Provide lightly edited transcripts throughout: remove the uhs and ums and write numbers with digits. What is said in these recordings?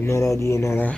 Another day, another.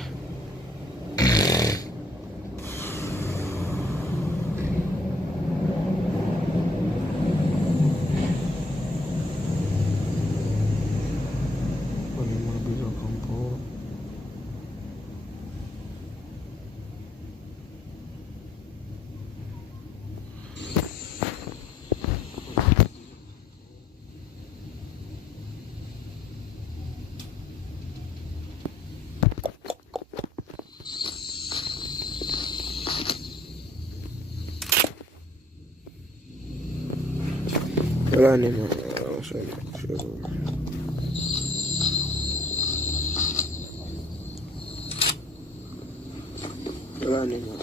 Wala naman. Wala naman.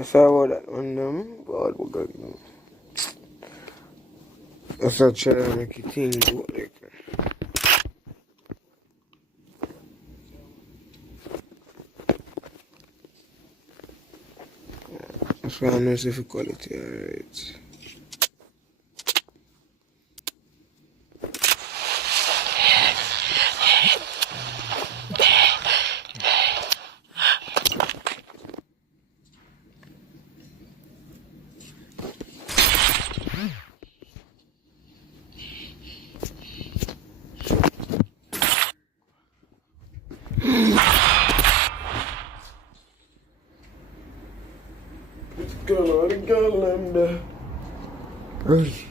Sawa that one bad bugag. That's a try to make it think about like. That's why I know it's difficulty, alright. Girl, and early.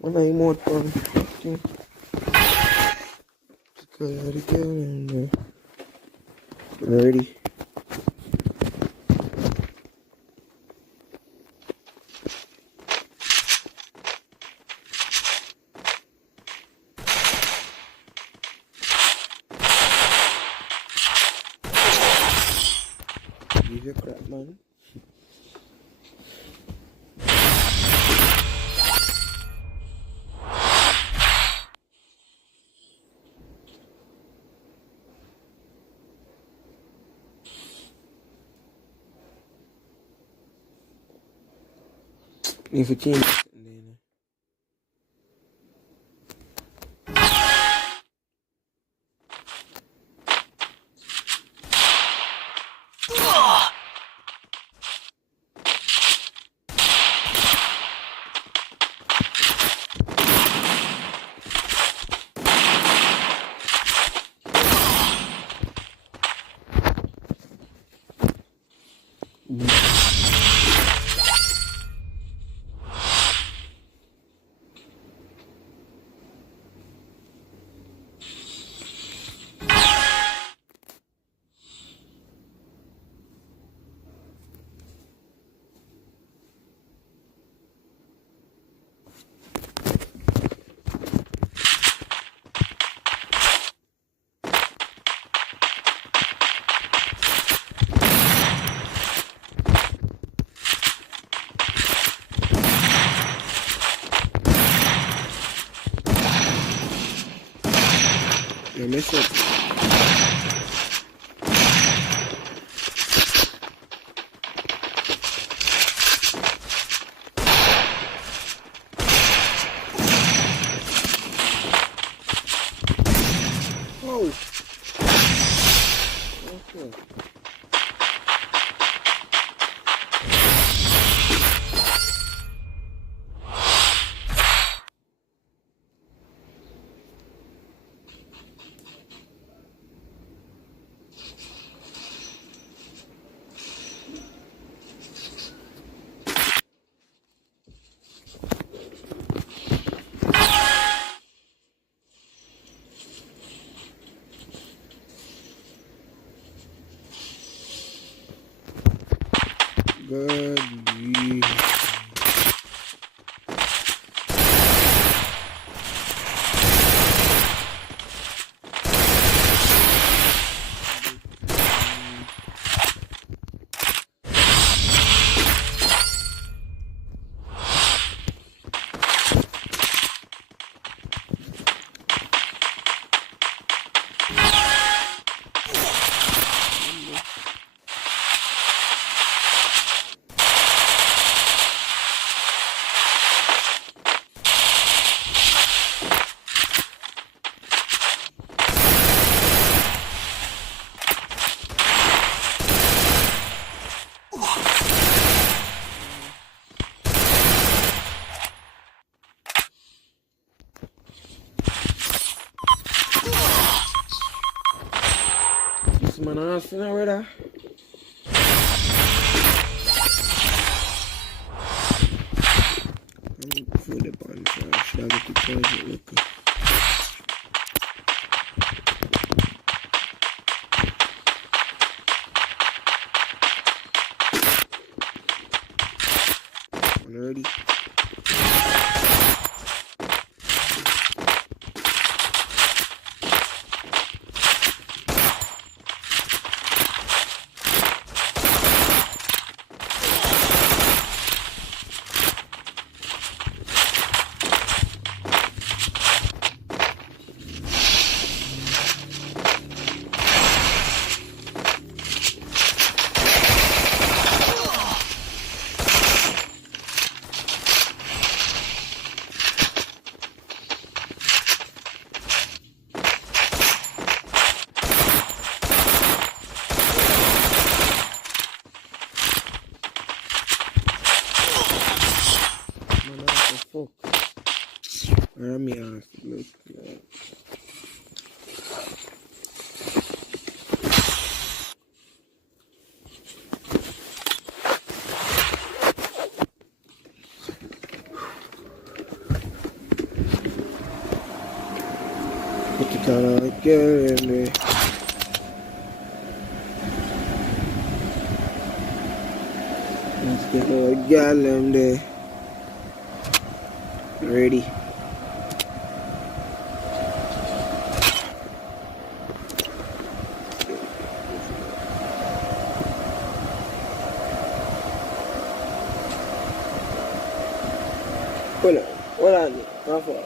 Mana emote pun. Ready? Give your crap, man. If you change I miss it. Oh. Okay. Good. This man asking already. I'm for the bunch. I should have the project looking. Ready? Man, what the fuck? Where am I ass? Look. Put it on again. Let's get a gallon there. Ready? Hold on. How far?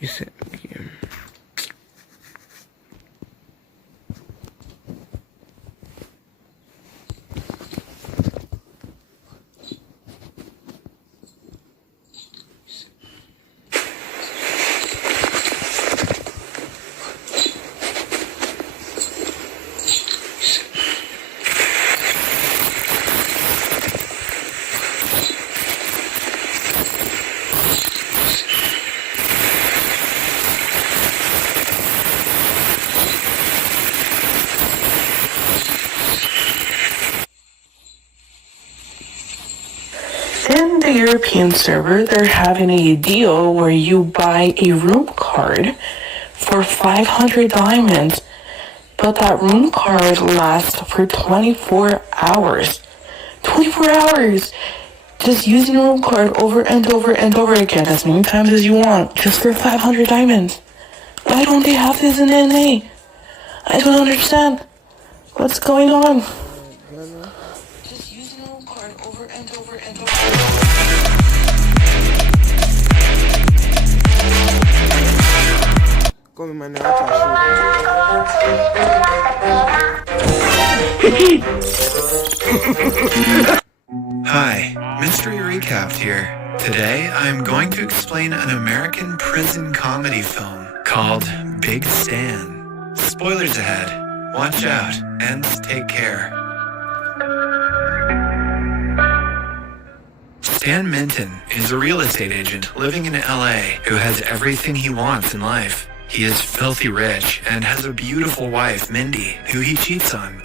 Reset game. In the European server, they're having a deal where you buy a room card for 500 diamonds, but that room card lasts for 24 hours. 24 hours! Just using a room card over and over and over again as many times as you want, just for 500 diamonds. Why don't they have this in NA? I don't understand. What's going on? Just using a room card over and over and over. Come in my now. Hi, Mystery Recapped here. Today, I'm going to explain an American prison comedy film called Big Stan. Spoilers ahead. Watch out and take care. Stan Minton is a real estate agent living in LA who has everything he wants in life. He is filthy rich and has a beautiful wife, Mindy, who he cheats on,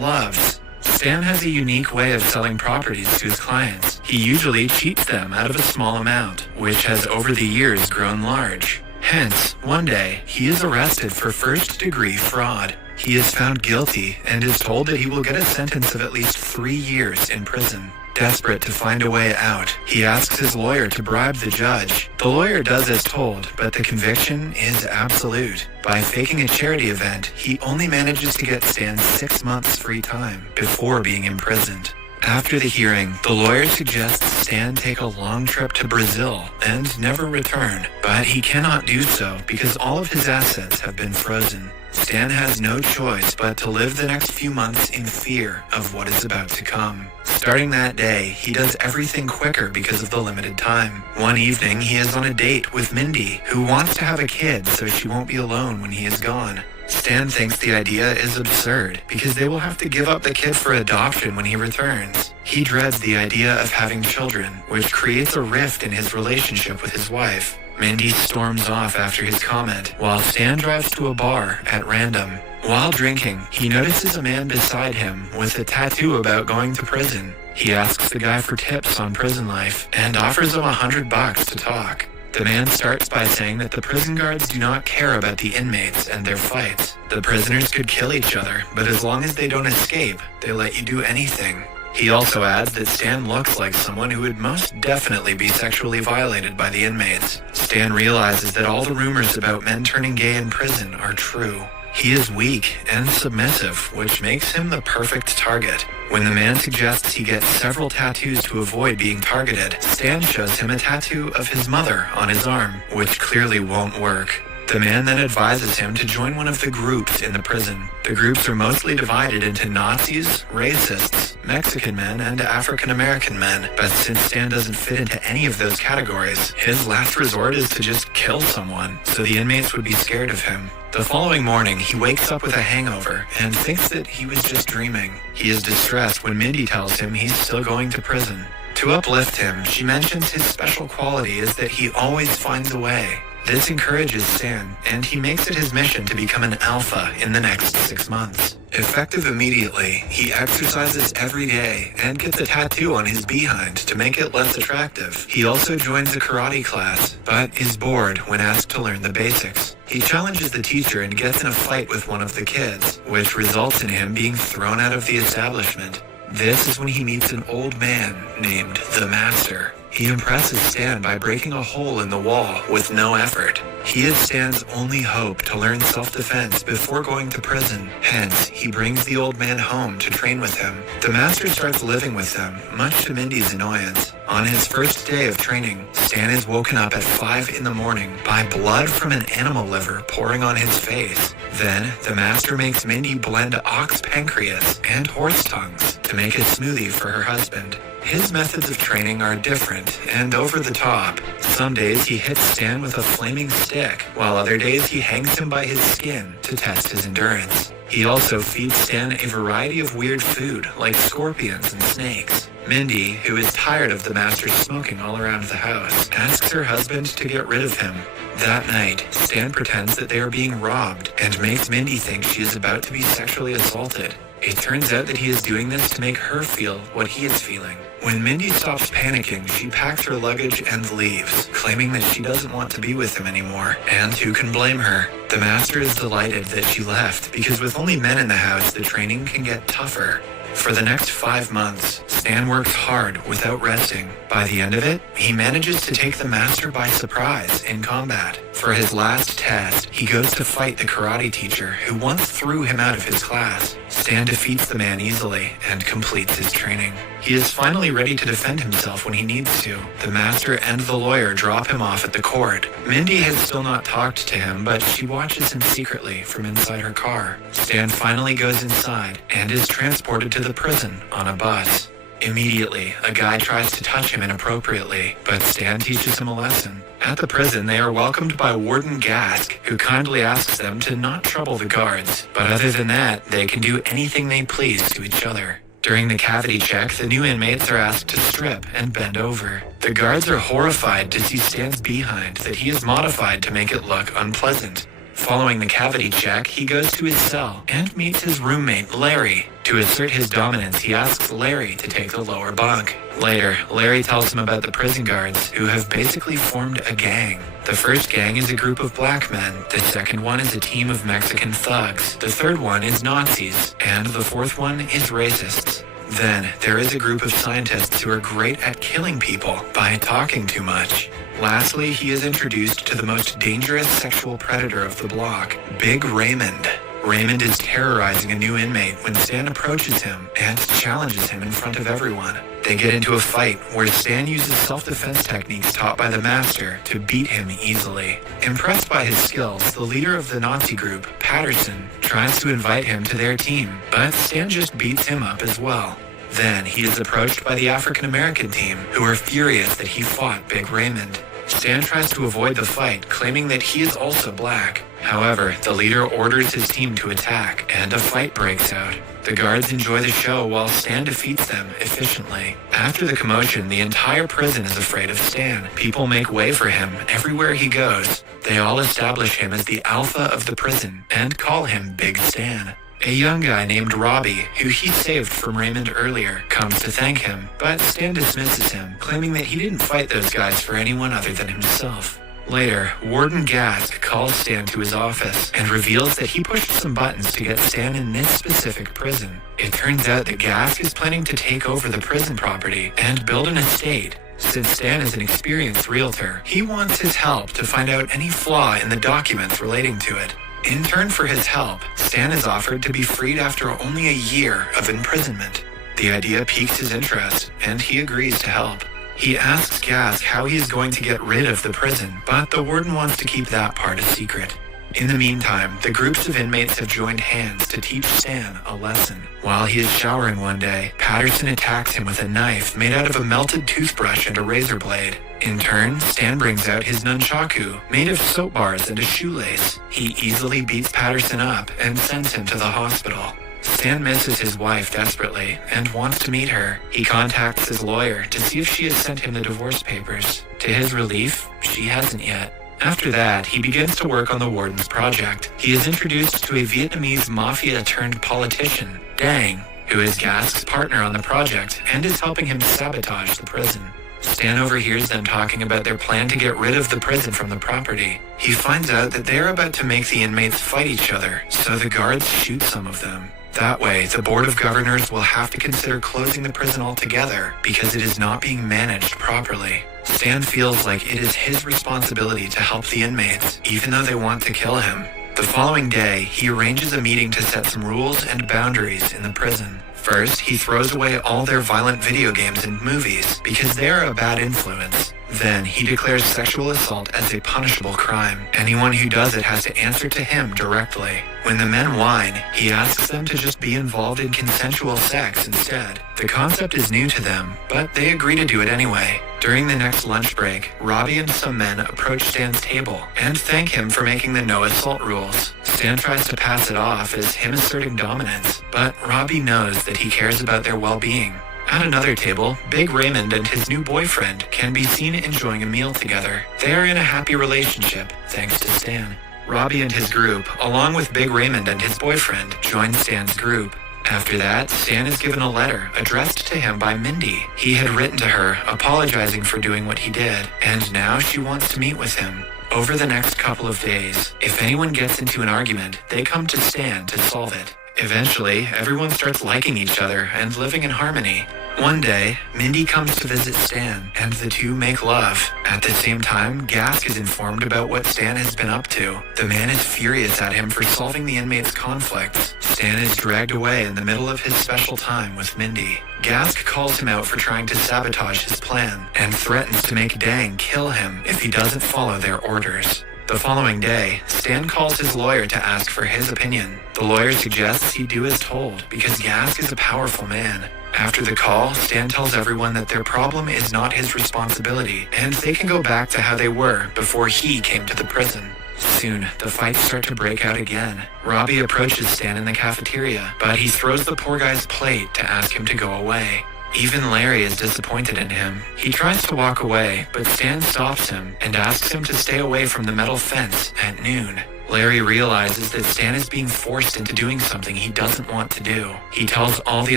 loves. Stan has a unique way of selling properties to his clients. He usually cheats them out of a small amount, which has over the years grown large. Hence, one day, he is arrested for first-degree fraud. He is found guilty and is told that he will get a sentence of at least 3 years in prison. Desperate to find a way out, he asks his lawyer to bribe the judge. The lawyer does as told, but the conviction is absolute. By faking a charity event, he only manages to get Stan 6 months free time before being imprisoned. After the hearing, the lawyer suggests Stan take a long trip to Brazil and never return, but he cannot do so because all of his assets have been frozen. Stan has no choice but to live the next few months in fear of what is about to come. Starting that day, he does everything quicker because of the limited time. One evening, he is on a date with Mindy, who wants to have a kid so she won't be alone when he is gone. Stan thinks the idea is absurd because they will have to give up the kid for adoption when he returns. He dreads the idea of having children, which creates a rift in his relationship with his wife. Mindy storms off after his comment, while Stan drives to a bar at random. While drinking, he notices a man beside him with a tattoo about going to prison. He asks the guy for tips on prison life and offers him $100 to talk. The man starts by saying that the prison guards do not care about the inmates and their fights. The prisoners could kill each other, but as long as they don't escape, they let you do anything. He also adds that Stan looks like someone who would most definitely be sexually violated by the inmates. Stan realizes that all the rumors about men turning gay in prison are true. He is weak and submissive, which makes him the perfect target. When the man suggests he get several tattoos to avoid being targeted, Stan shows him a tattoo of his mother on his arm, which clearly won't work. The man then advises him to join one of the groups in the prison. The groups are mostly divided into Nazis, racists, Mexican men, and African American men, but since Stan doesn't fit into any of those categories, his last resort is to just kill someone, so the inmates would be scared of him. The following morning, he wakes up with a hangover and thinks that he was just dreaming. He is distressed when Mindy tells him he's still going to prison. To uplift him, she mentions his special quality is that he always finds a way. This encourages Stan, and he makes it his mission to become an alpha in the next 6 months. Effective immediately, he exercises every day and gets a tattoo on his behind to make it less attractive. He also joins a karate class, but is bored when asked to learn the basics. He challenges the teacher and gets in a fight with one of the kids, which results in him being thrown out of the establishment. This is when he meets an old man named the Master. He impresses Stan by breaking a hole in the wall with no effort. He is Stan's only hope to learn self-defense before going to prison. Hence, he brings the old man home to train with him. The master starts living with them, much to Mindy's annoyance. On his first day of training, Stan is woken up at 5 in the morning by blood from an animal liver pouring on his face. Then, the master makes Mindy blend ox pancreas and horse tongues to make a smoothie for her husband. His methods of training are different and over the top. Some days he hits Stan with a flaming stick, while other days he hangs him by his skin to test his endurance. He also feeds Stan a variety of weird food, like scorpions and snakes. Mindy, who is tired of the master smoking all around the house, asks her husband to get rid of him. That night, Stan pretends that they are being robbed and makes Mindy think she is about to be sexually assaulted. It turns out that he is doing this to make her feel what he is feeling. When Mindy stops panicking, she packs her luggage and leaves, claiming that she doesn't want to be with him anymore, and who can blame her? The master is delighted that she left, because with only men in the house, the training can get tougher. For the next 5 months, Stan works hard without resting. By the end of it, he manages to take the master by surprise in combat. For his last test, he goes to fight the karate teacher who once threw him out of his class. Stan defeats the man easily and completes his training. He is finally ready to defend himself when he needs to. The master and the lawyer drop him off at the court. Mindy has still not talked to him, but she watches him secretly from inside her car. Stan finally goes inside and is transported to the prison on a bus. Immediately, a guy tries to touch him inappropriately, but Stan teaches him a lesson. At the prison, they are welcomed by Warden Gask, who kindly asks them to not trouble the guards. But other than that, they can do anything they please to each other. During the cavity check, the new inmates are asked to strip and bend over. The guards are horrified to see Stan's behind that he is modified to make it look unpleasant. Following the cavity check, he goes to his cell and meets his roommate, Larry. To assert his dominance, he asks Larry to take the lower bunk. Later, Larry tells him about the prison guards, who have basically formed a gang. The first gang is a group of black men, the second one is a team of Mexican thugs, the third one is Nazis, and the fourth one is racists. Then, there is a group of scientists who are great at killing people by talking too much. Lastly, he is introduced to the most dangerous sexual predator of the block, Big Raymond. Raymond is terrorizing a new inmate when Stan approaches him and challenges him in front of everyone. They get into a fight where Stan uses self-defense techniques taught by the master to beat him easily. Impressed by his skills, the leader of the Nazi group, Patterson, tries to invite him to their team, but Stan just beats him up as well. Then he is approached by the African-American team, who are furious that he fought Big Raymond. Stan tries to avoid the fight, claiming that he is also black. However, the leader orders his team to attack, and a fight breaks out. The guards enjoy the show while Stan defeats them efficiently. After the commotion, the entire prison is afraid of Stan. People make way for him everywhere he goes. They all establish him as the alpha of the prison and call him Big Stan. A young guy named Robbie, who he saved from Raymond earlier, comes to thank him, but Stan dismisses him, claiming that he didn't fight those guys for anyone other than himself. Later, Warden Gask calls Stan to his office and reveals that he pushed some buttons to get Stan in this specific prison. It turns out that Gask is planning to take over the prison property and build an estate. Since Stan is an experienced realtor, he wants his help to find out any flaw in the documents relating to it. In turn for his help, Stan is offered to be freed after only a year of imprisonment. The idea piques his interest, and he agrees to help. He asks Gask how he is going to get rid of the prison, but the warden wants to keep that part a secret. In the meantime, the groups of inmates have joined hands to teach Stan a lesson. While he is showering one day, Patterson attacks him with a knife made out of a melted toothbrush and a razor blade. In turn, Stan brings out his nunchaku, made of soap bars and a shoelace. He easily beats Patterson up and sends him to the hospital. Stan misses his wife desperately and wants to meet her. He contacts his lawyer to see if she has sent him the divorce papers. To his relief, she hasn't yet. After that, he begins to work on the warden's project. He is introduced to a Vietnamese mafia-turned-politician, Dang, who is Gask's partner on the project and is helping him sabotage the prison. Stan overhears them talking about their plan to get rid of the prison from the property. He finds out that they are about to make the inmates fight each other, so the guards shoot some of them. That way, the Board of Governors will have to consider closing the prison altogether because it is not being managed properly. Stan feels like it is his responsibility to help the inmates, even though they want to kill him. The following day, he arranges a meeting to set some rules and boundaries in the prison. First, he throws away all their violent video games and movies because they are a bad influence. Then, he declares sexual assault as a punishable crime. Anyone who does it has to answer to him directly. When the men whine, he asks them to just be involved in consensual sex instead. The concept is new to them, but they agree to do it anyway. During the next lunch break, Robbie and some men approach Stan's table and thank him for making the no assault rules. Stan tries to pass it off as him asserting dominance, but Robbie knows that he cares about their well-being. At another table, Big Raymond and his new boyfriend can be seen enjoying a meal together. They are in a happy relationship, thanks to Stan. Robbie and his group, along with Big Raymond and his boyfriend, join Stan's group. After that, Stan is given a letter addressed to him by Mindy. He had written to her, apologizing for doing what he did, and now she wants to meet with him. Over the next couple of days, if anyone gets into an argument, they come to Stan to solve it. Eventually, everyone starts liking each other and living in harmony. One day, Mindy comes to visit Stan, and the two make love. At the same time, Gask is informed about what Stan has been up to. The man is furious at him for solving the inmates' conflicts. Stan is dragged away in the middle of his special time with Mindy. Gask calls him out for trying to sabotage his plan, and threatens to make Dang kill him if he doesn't follow their orders. The following day, Stan calls his lawyer to ask for his opinion. The lawyer suggests he do as told because Gask is a powerful man. After the call, Stan tells everyone that their problem is not his responsibility and they can go back to how they were before he came to the prison. Soon, the fights start to break out again. Robbie approaches Stan in the cafeteria, but he throws the poor guy's plate to ask him to go away. Even Larry is disappointed in him. He tries to walk away, but Stan stops him and asks him to stay away from the metal fence at noon. Larry realizes that Stan is being forced into doing something he doesn't want to do. He tells all the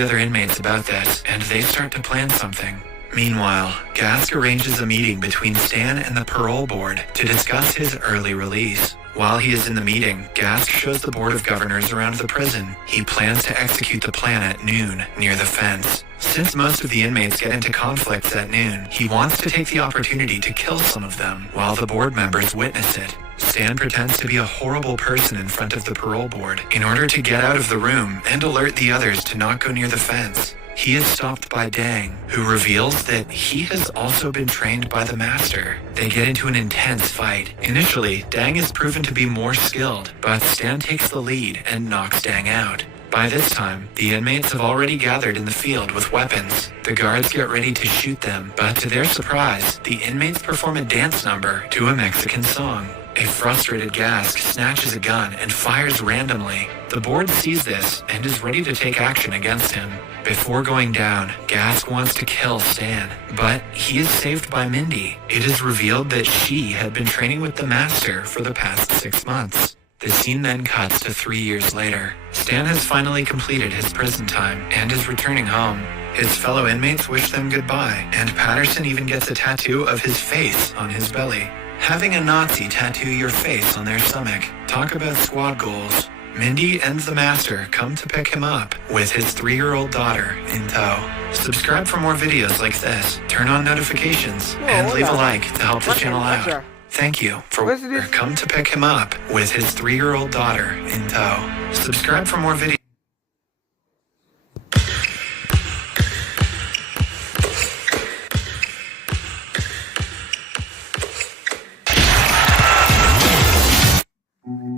other inmates about this, and they start to plan something. Meanwhile, Gask arranges a meeting between Stan and the parole board to discuss his early release. While he is in the meeting, Gask shows the Board of Governors around the prison. He plans to execute the plan at noon, near the fence. Since most of the inmates get into conflicts at noon, he wants to take the opportunity to kill some of them, while the board members witness it. Stan pretends to be a horrible person in front of the parole board in order to get out of the room and alert the others to not go near the fence. He is stopped by Dang, who reveals that he has also been trained by the master. They get into an intense fight. Initially, Dang is proven to be more skilled, but Stan takes the lead and knocks Dang out. By this time, the inmates have already gathered in the field with weapons. The guards get ready to shoot them, but to their surprise, the inmates perform a dance number to a Mexican song. A frustrated Gask snatches a gun and fires randomly. The board sees this and is ready to take action against him. Before going down, Gask wants to kill Stan, but he is saved by Mindy. It is revealed that she had been training with the master for the past 6 months. The scene then cuts to 3 years later. Stan has finally completed his prison time and is returning home. His fellow inmates wish them goodbye, and Patterson even gets a tattoo of his face on his belly. Having a Nazi tattoo your face on their stomach. Talk about squad goals. Mindy and the master come to pick him up with his 3-year-old daughter in tow. Subscribe for more videos like this, turn on notifications, and leave a like to help the channel out. Thank you for come to pick him up with his 3-year-old daughter in tow. Subscribe for more videos.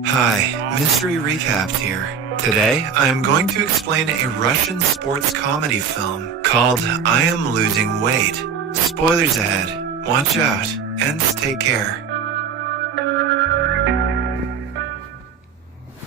Hi, Mystery Recaps here. Today, I am going to explain a Russian sports comedy film called I Am Losing Weight. Spoilers ahead. Watch out, and take care.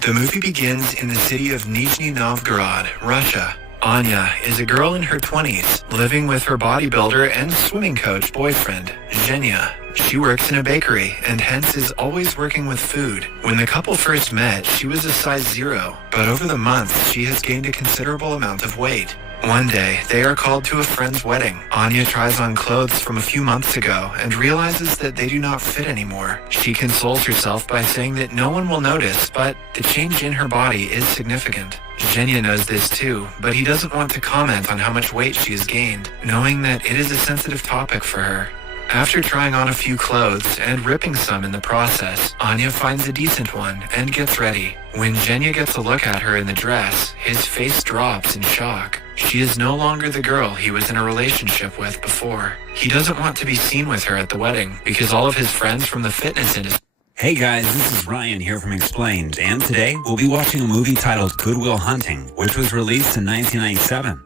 The movie begins in the city of Nizhny Novgorod, Russia. Anya is a girl in her 20s, living with her bodybuilder and swimming coach boyfriend, Zhenya. She works in a bakery and hence is always working with food. When the couple first met, she was a size 0, but over the months she has gained a considerable amount of weight. One day, they are called to a friend's wedding. Anya tries on clothes from a few months ago and realizes that they do not fit anymore. She consoles herself by saying that no one will notice, but the change in her body is significant. Zhenya knows this too, but he doesn't want to comment on how much weight she has gained, knowing that it is a sensitive topic for her. After trying on a few clothes and ripping some in the process, Anya finds a decent one and gets ready. When Zhenya gets a look at her in the dress, his face drops in shock. She is no longer the girl he was in a relationship with before. He doesn't want to be seen with her at the wedding because all of his friends from the fitness industry. Hey guys, this is Ryan here from Explained, and today we'll be watching a movie titled Good Will Hunting, which was released in 1997.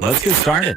Let's get started.